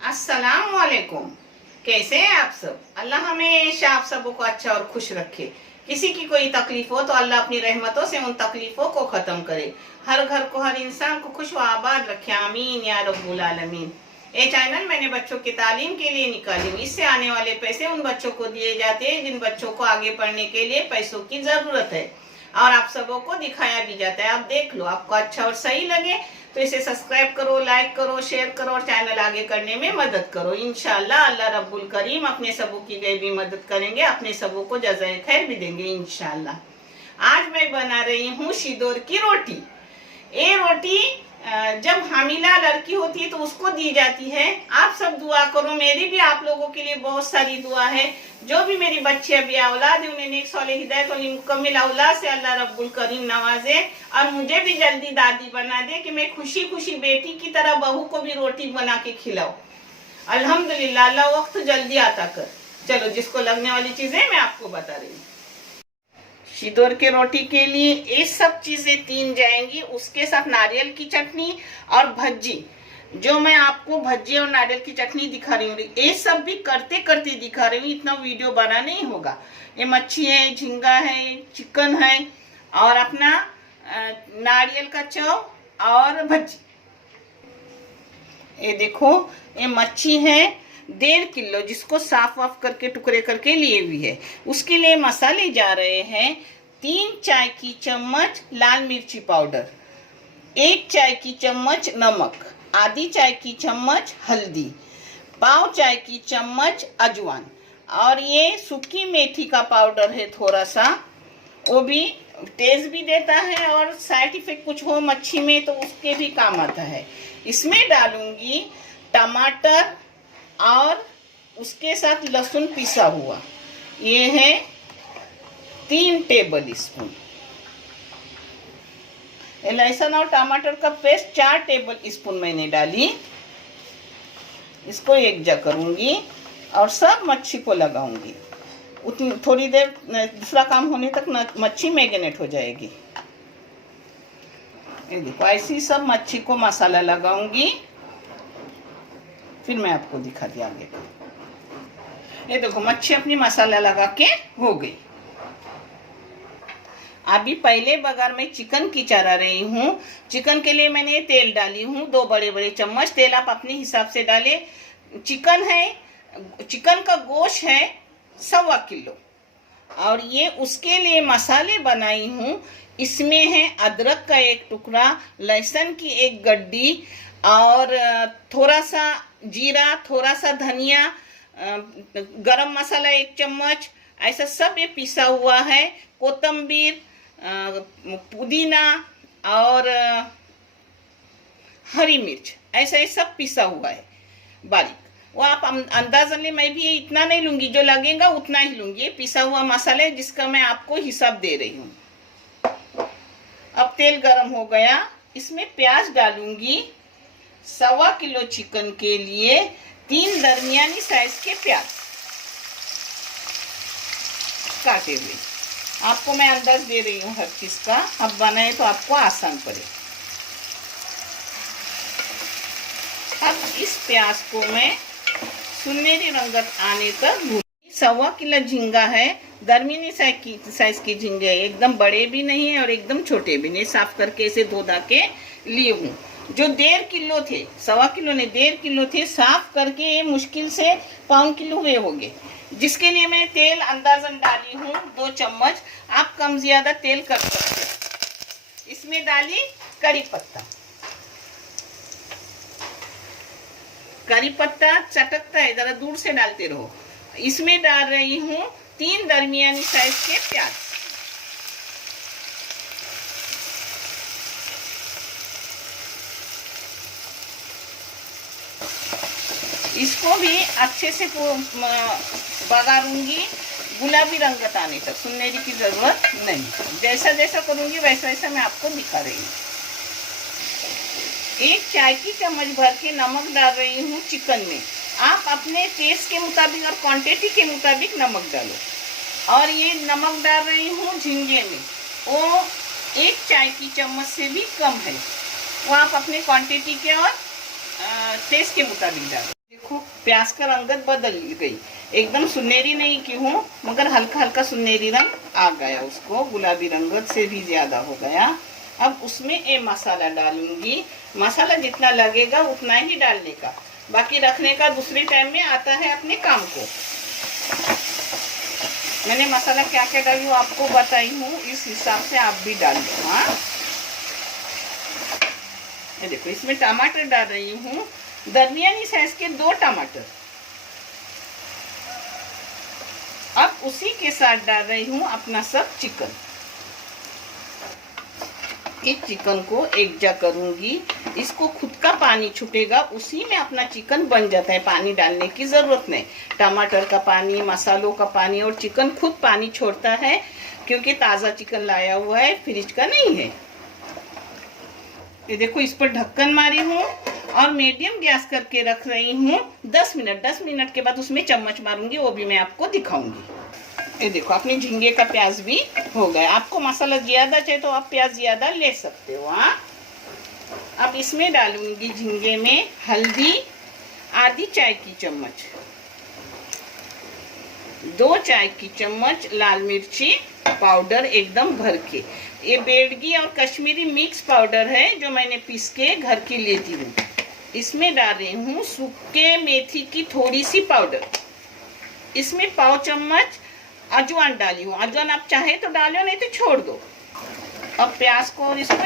अस्सलाम वालेकुम। कैसे हैं आप सब? अल्लाह हमेशा आप सबों को अच्छा और खुश रखे। किसी की कोई तकलीफ हो तो अल्लाह अपनी रहमतों से उन तकलीफों को खत्म करे। हर घर को, हर इंसान को खुश व आबाद रखे। आमीन या रब्बुल आलमीन। ये चैनल मैंने बच्चों की तालीम के लिए निकाली हूँ। इससे आने वाले पैसे उन बच्चों को दिए जाते हैं जिन बच्चों को आगे पढ़ने के लिए पैसों की जरूरत है, और आप सबों को दिखाया भी जाता है। आप देख लो, आपको अच्छा और सही लगे तो इसे सब्सक्राइब करो, लाइक करो, शेयर करो और चैनल आगे करने में मदद करो। इंशाल्लाह अल्लाह रब्बुल करीम अपने सबों की गैबी मदद करेंगे, अपने सबों को जज़ाए खैर भी देंगे इंशाल्लाह। आज मैं बना रही हूँ शिदोर की रोटी। ये रोटी जब हामिला लड़की होती है तो उसको दी जाती है। आप सब दुआ करो, मेरी भी आप लोगों के लिए बहुत सारी दुआ है। जो भी मेरी बच्ची अभी औलाद है उन्हें नेक सौले हिदायत और मुकम्मिल औलाद से अल्लाह रब्बुल करीम नवाजे, और मुझे भी जल्दी दादी बना दे कि मैं खुशी खुशी बेटी की तरह बहू को भी रोटी बना के खिलाऊं। अल्हम्दुलिल्लाह, अल्लाह वक्त जल्दी आता कर। चलो, जिसको लगने वाली चीजें मैं आपको बता रही हूँ। शिदोर के रोटी के लिए ये सब चीजें 3 जाएंगी। उसके साथ नारियल की चटनी और भज्जी, जो मैं आपको भज्जी और नारियल की चटनी दिखा रही हूँ, ये सब भी करते करते दिखा रही हूँ। इतना वीडियो बना नहीं होगा। ये मच्छी है, झींगा है, चिकन है और अपना नारियल का चव और भज्जी। ये देखो, ये मच्छी है 1.5 किलो, जिसको साफ वाफ करके टुकड़े करके लिए हुई है। उसके लिए मसाले जा रहे हैं 3 चाय की चम्मच लाल मिर्ची पाउडर, 1 चाय की चम्मच नमक, आधी चाय की चम्मच हल्दी, पाव चाय की चम्मच अजवाइन, और ये सूखी मेथी का पाउडर है थोड़ा सा। वो भी टेस्ट भी देता है और साइड इफेक्ट कुछ हो मच्छी में तो उसके भी काम आता है। इसमें डालूंगी टमाटर और उसके साथ लहसुन पिसा हुआ, ये है 3 टेबल स्पून। लहसुन और टमाटर का पेस्ट 4 टेबल स्पून मैंने डाली। इसको एक जगह करूंगी और सब मच्छी को लगाऊंगी। उतनी थोड़ी देर दूसरा काम होने तक मच्छी मैरिनेट हो जाएगी। ये देखो, ऐसी सब मच्छी को मसाला लगाऊंगी, फिर मैं आपको दिखा दिया आगे का। ये देखो, मच्छी अपनी मसाला लगा के हो गई। अभी पहले बगार में चिकन की चढ़ा रही हूँ। चिकन के लिए मैंने तेल डाली हूँ 2 बड़े बड़े चम्मच। तेल आप अपने हिसाब से डाले। चिकन का गोश्त है 1.25 किलो, और ये उसके लिए मसाले बनाई हूँ। इसमें है अदरक का 1 टुकड़ा, लहसुन की 1 गड्डी और थोड़ा सा जीरा, थोड़ा सा धनिया, गरम मसाला 1 चम्मच, ऐसा सब ये पिसा हुआ है। कोतंबीर, पुदीना और हरी मिर्च, ऐसा ये सब पिसा हुआ है बारीक। वो आप अंदाजन ले, मैं भी ये इतना नहीं लूंगी, जो लगेगा उतना ही लूंगी। ये पिसा हुआ मसाला है जिसका मैं आपको हिसाब दे रही हूँ। अब तेल गरम हो गया, इसमें प्याज डालूंगी। 1.25 किलो चिकन के लिए 3 दरमियानी साइज के प्याज काटे हुए। आपको मैं अंदाज दे रही हूँ हर चीज का, अब बनाए तो आपको आसान पड़े। अब इस प्याज को मैं सुनहरी रंगत आने तक भून। 1.25 किलो झींगा है, दरमियानी साइज की झींगे, एकदम बड़े भी नहीं है और एकदम छोटे भी नहीं। साफ करके इसे धो धा के लिए हूँ। जो 1.5 किलो थे, 1.25 किलो ने 1.5 किलो थे, साफ करके ये मुश्किल से 1.25 किलो हुए होंगे, जिसके लिए मैं तेल अंदाजन डाली हूँ 2 चम्मच। आप कम ज्यादा तेल कर सकते हैं। इसमें डाली करी पत्ता। करी पत्ता चटकता है, जरा दूर से डालते रहो। इसमें डाल रही हूँ 3 दरमियानी साइज के प्याज। इसको भी अच्छे से बघारूंगी गुलाबी रंगत आने तक, सुनहरी की जरूरत नहीं। जैसा जैसा करूंगी वैसा वैसा मैं आपको दिखा रही हूँ। 1 चाय की चम्मच भर के नमक डाल रही हूँ चिकन में। आप अपने टेस्ट के मुताबिक और क्वांटिटी के मुताबिक नमक डालो। और ये नमक डाल रही हूँ झींगे में, वो 1 चाय की चम्मच से भी कम है। वो आप अपने क्वांटिटी के और टेस्ट के मुताबिक डालो। देखो प्याज का रंगत बदल गई, एकदम सुनहरी नहीं की हूँ मगर हल्का हल्का सुनहरी रंग आ गया, उसको गुलाबी रंगत से भी ज्यादा हो गया। अब उसमें ये मसाला डालूंगी। मसाला जितना लगेगा उतना ही डालने का, बाकी रखने का दूसरे टाइम में आता है अपने काम को। मैंने मसाला क्या क्या डाली हूँ आपको बताई हूँ, इस हिसाब से आप भी डाल दो। हाँ, ये देखो इसमें टमाटर डाल रही हूँ, दरमियानी साइज के 2 टमाटर। अब उसी के साथ डाल रही हूँ अपना सब चिकन। इस चिकन को एकजा करूंगी, इसको खुद का पानी छूटेगा, उसी में अपना चिकन बन जाता है, पानी डालने की जरूरत नहीं। टमाटर का पानी, मसालों का पानी और चिकन खुद पानी छोड़ता है, क्योंकि ताज़ा चिकन लाया हुआ है, फ्रिज का नहीं है। ये देखो इस पर ढक्कन मारी हूँ और मीडियम गैस करके रख रही हूँ 10 मिनट। 10 मिनट के बाद उसमें चम्मच मारूंगी, वो भी मैं आपको दिखाऊंगी। ये देखो अपने झींगे का प्याज भी हो गया। आपको मसाला ज्यादा चाहिए तो आप प्याज ज्यादा ले सकते हो। हाँ, अब इसमें डालूंगी झींगे में हल्दी, आधी चाय की चम्मच, 2 चाय की चम्मच लाल मिर्ची पाउडर एकदम भर के। ये बेडगी और कश्मीरी मिक्स पाउडर है जो मैंने पीस के घर की लेती हूँ। इसमें डाल रही हूँ सूखे मेथी की थोड़ी सी पाउडर। इसमें 1/4 चम्मच अजवाइन डाली हूँ। अजवाइन आप चाहे तो डालो, नहीं तो छोड़ दो। अब प्याज को और इसको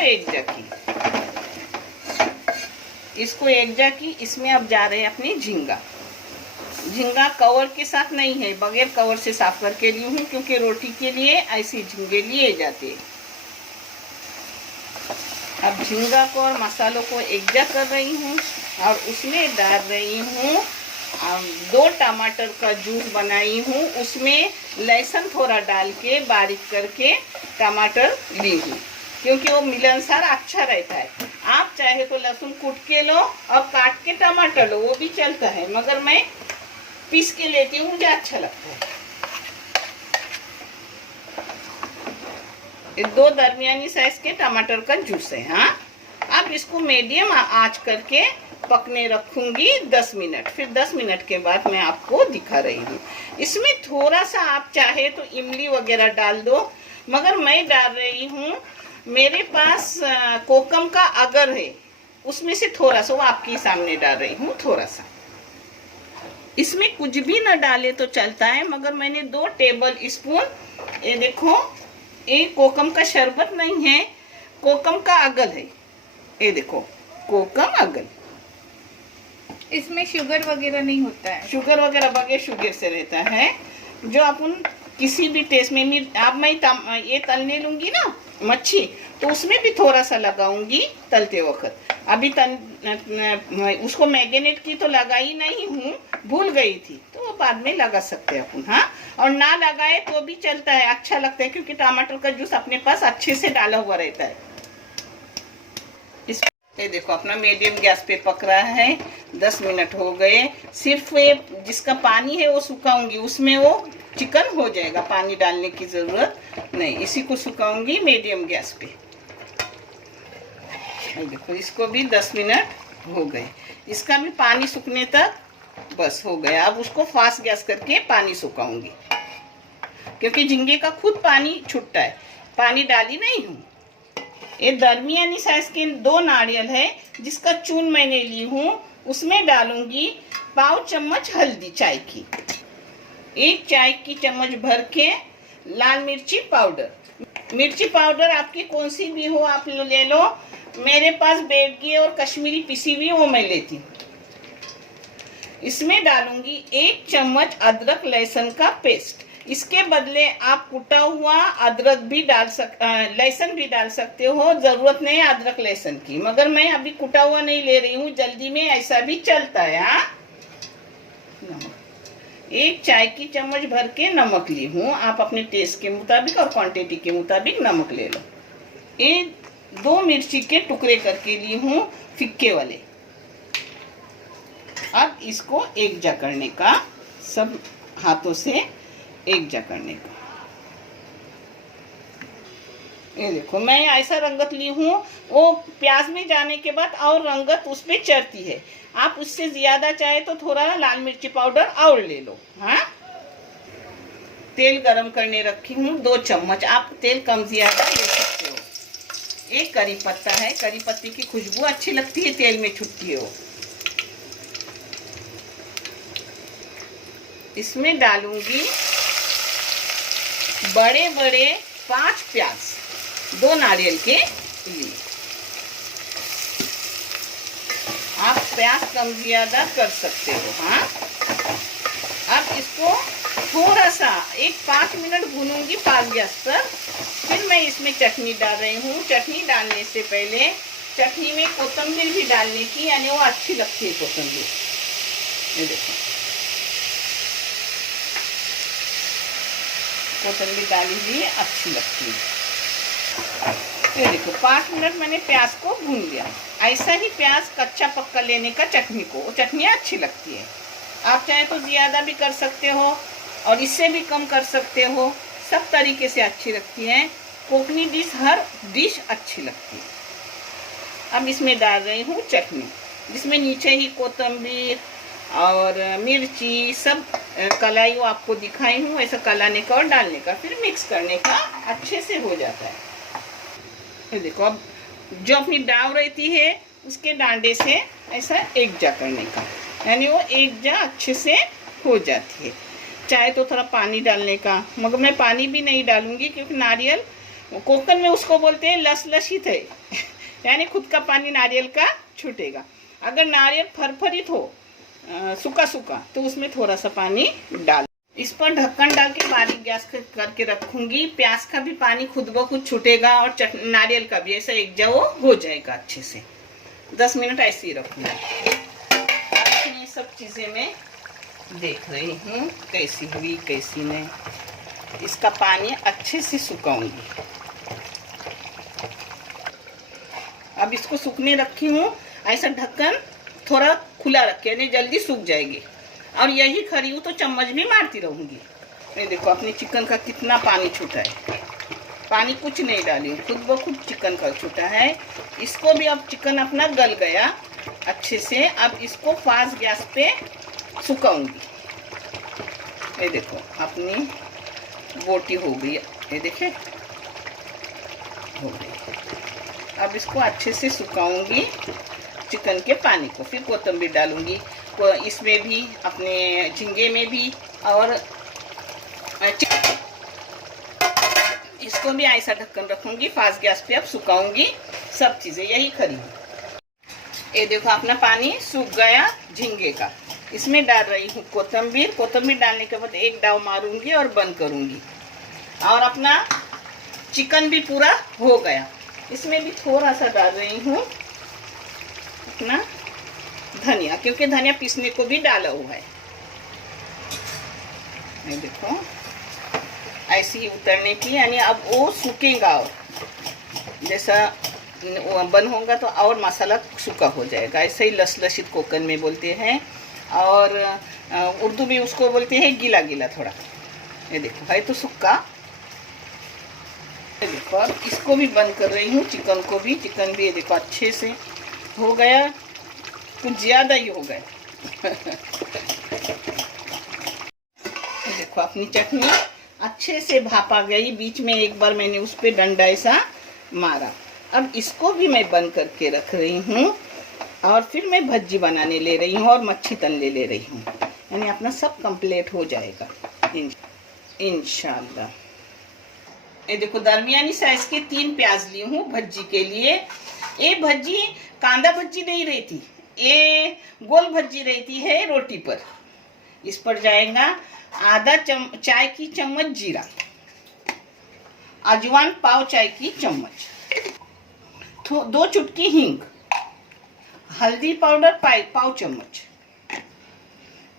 एकजा की, इसमें अब जा रहे हैं अपनी झींगा। झींगा कवर के साथ नहीं है, बगैर कवर से साफ करके ली हूँ, क्योंकि रोटी के लिए ऐसे झींगे लिए जाते हैं। अब झींगा को और मसालों को एकजा कर रही हूँ और उसमें डाल रही हूँ 2 टमाटर का जूस बनाई हूँ, उसमें लहसुन थोड़ा डाल के बारीक करके टमाटर ली हूँ, क्योंकि वो मिलनसार अच्छा रहता है। आप चाहे तो लहसुन कूट के लो और काट के टमाटर लो, वो भी चलता है, मगर मैं पीस के लेती हूँ, मुझे अच्छा लगता है। ये 2 दरमियानी साइज के टमाटर का जूस है। हाँ, अब इसको मीडियम आंच करके पकने रखूंगी 10 मिनट। फिर 10 मिनट के बाद मैं आपको दिखा रही हूँ। इसमें थोड़ा सा आप चाहे तो इमली वगैरह डाल दो, मगर मैं डाल रही हूँ, मेरे पास कोकम का अगर है, उसमें से थोड़ा सा, वो आपके सामने डाल रही हूँ थोड़ा सा। इसमें कुछ भी न डाले तो चलता है, मगर मैंने 2 टेबल स्पून, ये देखो ये कोकम का शरबत नहीं है, कोकम का अगल है। ये देखो कोकम अगल, इसमें शुगर वगैरह नहीं होता है। शुगर वगैरह बगैर शुगर से रहता है, जो अपन किसी भी टेस्ट में आप मैं ये तलने लूंगी ना मच्छी, तो उसमें भी थोड़ा सा लगाऊंगी तलते वक्त। अभी उसको मैरिनेट की तो लगाई नहीं हूँ, भूल गई थी, तो बाद में लगा सकते हैं अपन। हाँ, और ना लगाए तो भी चलता है, अच्छा लगता है, क्योंकि टमाटर का जूस अपने पास अच्छे से डाला हुआ रहता है। ये देखो अपना मीडियम गैस पे पक रहा है, 10 मिनट हो गए। सिर्फ ये जिसका पानी है वो सुखाऊंगी, उसमें वो चिकन हो जाएगा, पानी डालने की जरूरत नहीं। इसी को सुखाऊंगी मीडियम गैस पे। ये देखो इसको भी 10 मिनट हो गए, इसका भी पानी सूखने तक बस हो गया। अब उसको फास्ट गैस करके पानी सुखाऊंगी, क्योंकि झींगे का खुद पानी छूटता है, पानी डाली नहीं हूँ। ये दरमियानी साइज के 2 नारियल है, जिसका चून मैंने ली हूँ, उसमें डालूंगी 1/4 चम्मच हल्दी चाय की, 1 चाय की चम्मच भर के लाल मिर्ची पाउडर। मिर्ची पाउडर आपकी कौन सी भी हो आप ले लो, मेरे पास बेडगी और कश्मीरी पिसी हुई वो मैं लेती हूँ। इसमें डालूंगी 1 चम्मच अदरक लहसुन का पेस्ट। इसके बदले आप कुटा हुआ अदरक भी लहसुन भी डाल सकते हो, जरूरत नहीं है अदरक लहसुन की, मगर मैं अभी कुटा हुआ नहीं ले रही हूँ, जल्दी में ऐसा भी चलता है। हाँ, 1 चाय की चम्मच भर के नमक ली हूँ, आप अपने टेस्ट के मुताबिक और क्वांटिटी के मुताबिक नमक ले लो। ये 2 मिर्ची के टुकड़े करके ली हूँ, फिक्के वाले। अब इसको एकजा करने का, सब हाथों से एकजा करने का। ये देखो मैं ऐसा रंगत ली हूँ, वो प्याज में जाने के बाद और रंगत उस पे चढ़ती है। आप उससे ज्यादा चाहे तो थोड़ा लाल मिर्ची पाउडर और ले लो। हाँ, तेल गरम करने रखी हूँ 2 चम्मच, आप तेल कम ज्यादा ले सकते हो। एक करी पत्ता है, करी पत्ते की खुशबू अच्छी लगती है, तेल में छुट्टी है वो। इसमें डालूंगी बड़े बड़े 5 प्याज, 2 नारियल के लिए। आप प्याज कम ज्यादा कर सकते हो। हाँ, अब इसको थोड़ा सा 5 मिनट भूनूंगी फास्ट गैस पर। फिर मैं इसमें चटनी डाल रही हूँ। चटनी डालने से पहले चटनी में कोतंबीर भी डालने की, यानी वो अच्छी लगती है कोतंबीर। ये देखो कोतंबीर डाली हुई अच्छी लगती है। ये देखो 5 मिनट मैंने प्याज को भून लिया। ऐसा ही प्याज कच्चा पक्का लेने का चटनी को, वो चटनी अच्छी लगती है। आप चाहे तो ज्यादा भी कर सकते हो और इससे भी कम कर सकते हो, सब तरीके से अच्छी लगती है। कोकनी डिश हर डिश अच्छी लगती है। अब इसमें डाल रही हूँ चटनी, जिसमें नीचे ही कोतंबीर और मिर्ची सब कलाई वो आपको दिखाई हूँ, ऐसा कलाने का और डालने का, फिर मिक्स करने का, अच्छे से हो जाता है। ये देखो अब जो अपनी डाव रहती है उसके डांडे से ऐसा एक जा करने का, यानी वो एक जा अच्छे से हो जाती है। चाहे तो थोड़ा पानी डालने का, मगर मैं पानी भी नहीं डालूंगी क्योंकि नारियल कोकन में उसको बोलते हैं लसलसित है यानी खुद का पानी नारियल का छूटेगा। अगर नारियल फरफरीत हो सूखा सूखा तो उसमें थोड़ा सा पानी डाल। इस पर ढक्कन डाल के बारीक गैस करके रखूंगी। प्याज का भी पानी खुद ब खुद छूटेगा और नारियल का भी ऐसा एक जाओ हो जाएगा अच्छे से। 10 मिनट ऐसे ही रखूंगी। ये सब चीजें मैं देख रही हूँ कैसी हुई कैसी नहीं। इसका पानी अच्छे से सुखाऊंगी। अब इसको सूखने रखी हूँ, ऐसा ढक्कन थोड़ा खुला रखे, यानी जल्दी सूख जाएगी। और यही खड़ी हूँ तो चम्मच भी मारती रहूंगी। ये देखो अपने चिकन का कितना पानी छूटा है। पानी कुछ नहीं डाली हूँ, खुद ब खुद चिकन का छूटा है। इसको भी अब चिकन अपना गल गया अच्छे से। अब इसको फास्ट गैस पे सुखाऊंगी। ये देखो अपनी बोटी हो गई, ये देखे हो गई। अब इसको अच्छे से सुखाऊंगी चिकन के पानी को, फिर कोतंबीर डालूंगी इसमें भी, अपने झींगे में भी, और इसको भी ऐसा ढक्कन रखूंगी फास्ट गैस पे। अब सुखाऊंगी सब चीजें, यही खड़ी। ये देखो अपना पानी सूख गया झींगे का। इसमें डाल रही हूँ कोतंबीर। कोतंबीर डालने के बाद एक डाव मारूंगी और बंद करूंगी। और अपना चिकन भी पूरा हो गया। इसमें भी थोड़ा सा डाल रही हूँ अपना धनिया, क्योंकि धनिया पीसने को भी डाला हुआ है। ये देखो ऐसे ही उतरने की, यानी अब वो सूखेगा और जैसा बन होगा तो और मसाला सूखा हो जाएगा। ऐसे ही लसलसित कोकन में बोलते हैं, और उर्दू में उसको बोलते हैं गीला गीला थोड़ा। ये देखो है तो सूखा। ये देखो अब इसको भी बंद कर रही हूँ, चिकन को भी। चिकन भी ये देखो अच्छे से हो गया, कुछ ज्यादा ही हो गया ये देखो अपनी चटनी अच्छे से भापा गई। बीच में एक बार मैंने उस पर डंडा ऐसा मारा। अब इसको भी मैं बंद करके रख रही हूँ, और फिर मैं भज्जी बनाने ले रही हूँ और मच्छी तलने ले रही हूँ, यानी अपना सब कंप्लीट हो जाएगा इंशाल्लाह। ये देखो दरमियानी साइज के 3 प्याज ली हूँ भज्जी के लिए। ये भज्जी कांदा भज्जी नहीं रहती, ये गोल भज्जी रहती है रोटी पर। इस पर जाएगा आधा चाय की चम्मच जीरा, अजवान पाव चाय की चम्मच, 2 चुटकी हींग, हल्दी पाउडर पाव चम्मच,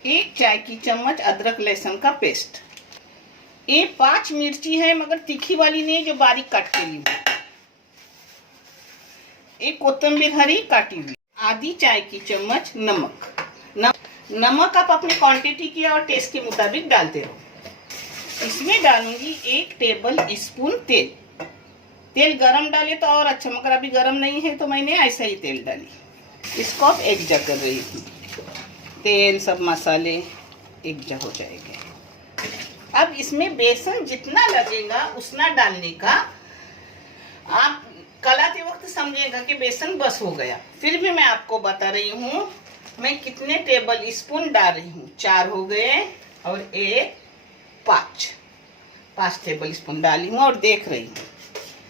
1 चाय की चम्मच अदरक लहसुन का पेस्ट। ये 5 मिर्ची है, मगर तीखी वाली नहीं, जो बारीक काट के ली। एक कोतंबीर हरी काटी हुई, आधी चाय की चम्मच नमक। नमक आप अपने क्वांटिटी की और टेस्ट के मुताबिक डालते रहो। इसमें डालूंगी 1 टेबल स्पून तेल। तेल गरम डाले तो और अच्छा, मगर अभी गरम नहीं है तो मैंने ऐसा ही तेल डाली। इसको अब एक जगह कर रही हूँ, तेल सब मसाले एक जगह हो जाएंगे। अब इसमें बेसन जितना लगेगा उतना डालने का। आप कलाते वक्त समझिएगा कि बेसन बस हो गया, फिर भी मैं आपको बता रही हूँ मैं कितने टेबल स्पून डाल रही हूँ। 4 हो गए और 1 5 टेबल स्पून डाली हूँ और देख रही हूँ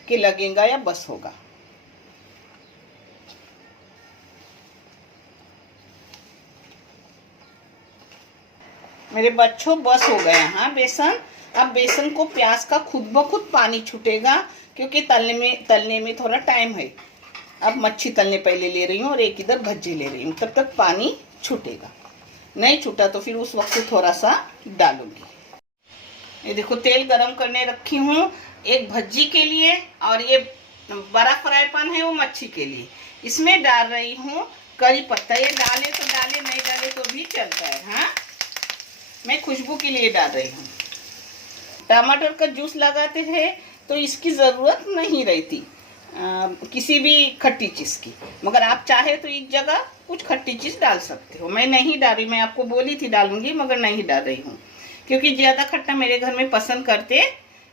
कि लगेगा या बस होगा। मेरे बच्चों बस हो गया हाँ बेसन। अब बेसन को प्याज का खुद ब खुद पानी छूटेगा, क्योंकि तलने में थोड़ा टाइम है। अब मच्छी तलने पहले ले रही हूँ और एक इधर भज्जी ले रही हूँ, तब तक पानी छूटेगा। नहीं छूटा तो फिर उस वक्त थोड़ा सा डालूंगी। ये देखो तेल गरम करने रखी हूँ, एक भज्जी के लिए और ये बड़ा फ्राई पैन है वो मच्छी के लिए। इसमें डाल रही हूँ करी पत्ता। ये डाले तो डाले, नहीं डाले तो भी चलता है। हाँ, मैं खुशबू के लिए डाल रही हूँ। टमाटर का जूस लगाते हैं तो इसकी ज़रूरत नहीं रहती किसी भी खट्टी चीज़ की, मगर आप चाहे तो एक जगह कुछ खट्टी चीज़ डाल सकते हो। मैं नहीं डाल रही, मैं आपको बोली थी डालूंगी मगर नहीं डाल रही हूँ, क्योंकि ज़्यादा खट्टा मेरे घर में पसंद करते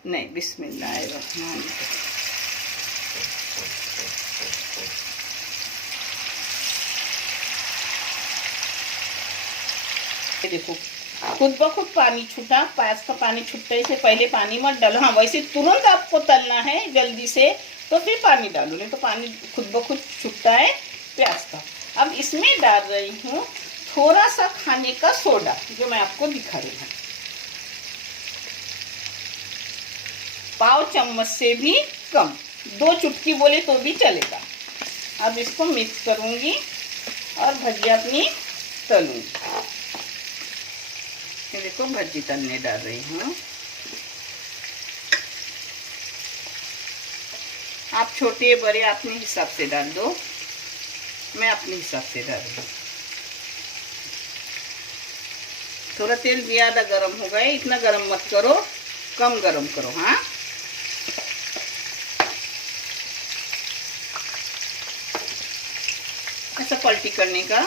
नहीं। बिस्मिल्लाहिर्रहमानिर्रहीम। देखो खुद ब खुद पानी छूटा। प्याज का पानी छूटने से पहले पानी मत डालो। हाँ, वैसे तुरंत आपको तलना है जल्दी से तो फिर पानी डालो, नहीं तो पानी खुद ब खुद छूटता है प्याज का। अब इसमें डाल रही हूँ थोड़ा सा खाने का सोडा, जो मैं आपको दिखा रही हूँ। पाव चम्मच से भी कम, 2 चुटकी बोले तो भी चलेगा। अब इसको मिक्स करूँगी और भजिया अपनी तलूँगी। ये देखो भज्जी तलने डाल रही हूँ। आप छोटे बड़े अपने हिसाब से डाल दो, मैं अपने हिसाब से डाल रही हूँ। थोड़ा तेल ज़्यादा गरम हो गया, इतना गरम मत करो, कम गरम करो। हाँ, ऐसा पलटी करने का,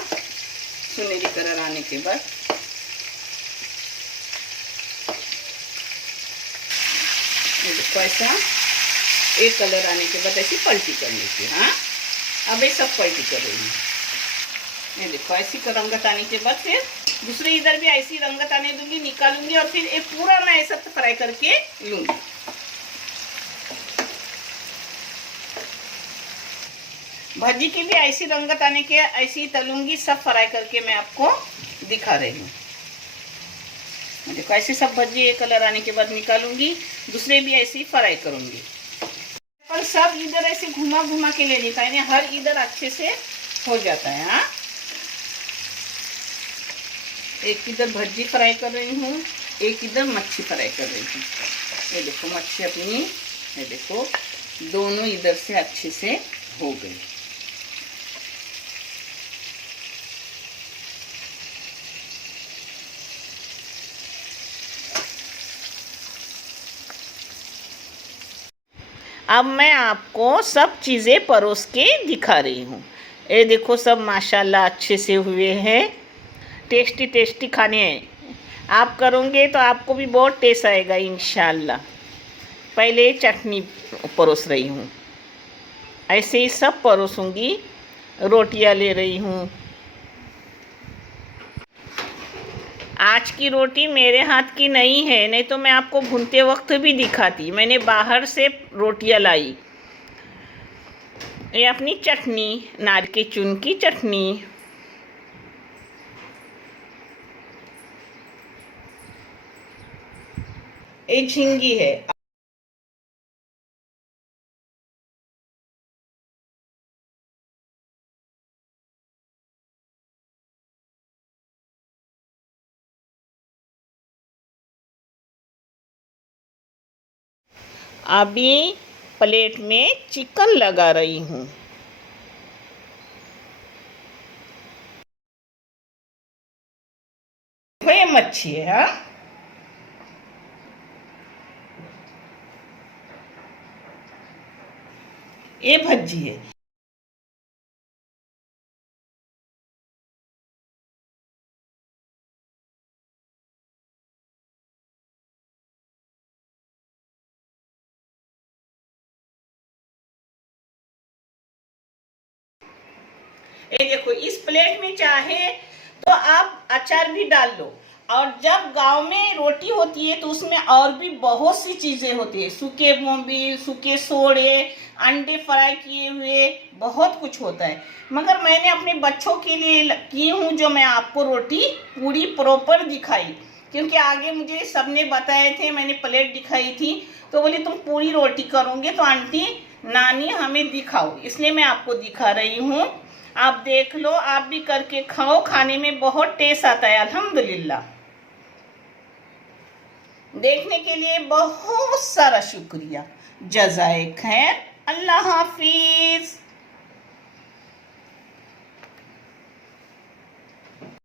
सुनहरी कलर आने के बाद। देखो ऐसा एक कलर आने के बाद ऐसी पलटी करने की। हाँ, अब ये सब पलटी कर रही हूँ। ये देखो ऐसी रंगत आने के बाद फिर दूसरे इधर भी ऐसी रंगत आने दूंगी, निकालूंगी और फिर एक पूरा मैं ऐसा फ्राई करके लूंगी। भजी की भी ऐसी रंगत आने के ऐसी तलूंगी, सब फ्राई करके मैं आपको दिखा रही हूँ। देखो ऐसे सब भजी एक कलर आने के बाद निकालूंगी, दूसरे भी ऐसे ही फ्राई करूंगी। पर सब इधर ऐसे घुमा घुमा के ले लेता है, हर इधर अच्छे से हो जाता है। हाँ, एक इधर भजी फ्राई कर रही हूँ, एक इधर मच्छी फ्राई कर रही हूँ। ये देखो मच्छी अपनी, ये देखो दोनों इधर से अच्छे से हो गई। अब मैं आपको सब चीज़ें परोस के दिखा रही हूँ। ये देखो सब माशाल्लाह अच्छे से हुए हैं। टेस्टी टेस्टी खाने हैं। आप करोगे तो आपको भी बहुत टेस्ट आएगा इंशाल्लाह। पहले चटनी परोस रही हूँ, ऐसे ही सब परोसूंगी। रोटियां ले रही हूँ। आज की रोटी मेरे हाथ की नहीं है, नहीं तो मैं आपको भूनते वक्त भी दिखाती। मैंने बाहर से रोटियां लाई। ये अपनी चटनी, नारियल के चून की चटनी। ये झींगी है। अभी प्लेट में चिकन लगा रही हूँ। ये मच्छी है। हाँ, ये भज्जी है। ये देखो, इस प्लेट में चाहे तो आप अचार भी डाल लो। और जब गांव में रोटी होती है तो उसमें और भी बहुत सी चीजें होती है, सूखे मोबिल, सूखे सोड़े, अंडे फ्राई किए हुए, बहुत कुछ होता है। मगर मैंने अपने बच्चों के लिए की हूँ जो मैं आपको रोटी पूरी प्रॉपर दिखाई, क्योंकि आगे मुझे सबने बताए थे, मैंने प्लेट दिखाई थी तो बोली तुम पूरी रोटी करोगे तो आंटी नानी हमें दिखाओ, इसलिए मैं आपको दिखा रही हूँ। आप देख लो, आप भी करके खाओ, खाने में बहुत टेस्ट आता है अल्हम्दुलिल्लाह। देखने के लिए बहुत सारा शुक्रिया। जज़ाए खैर। अल्लाह हाफिज।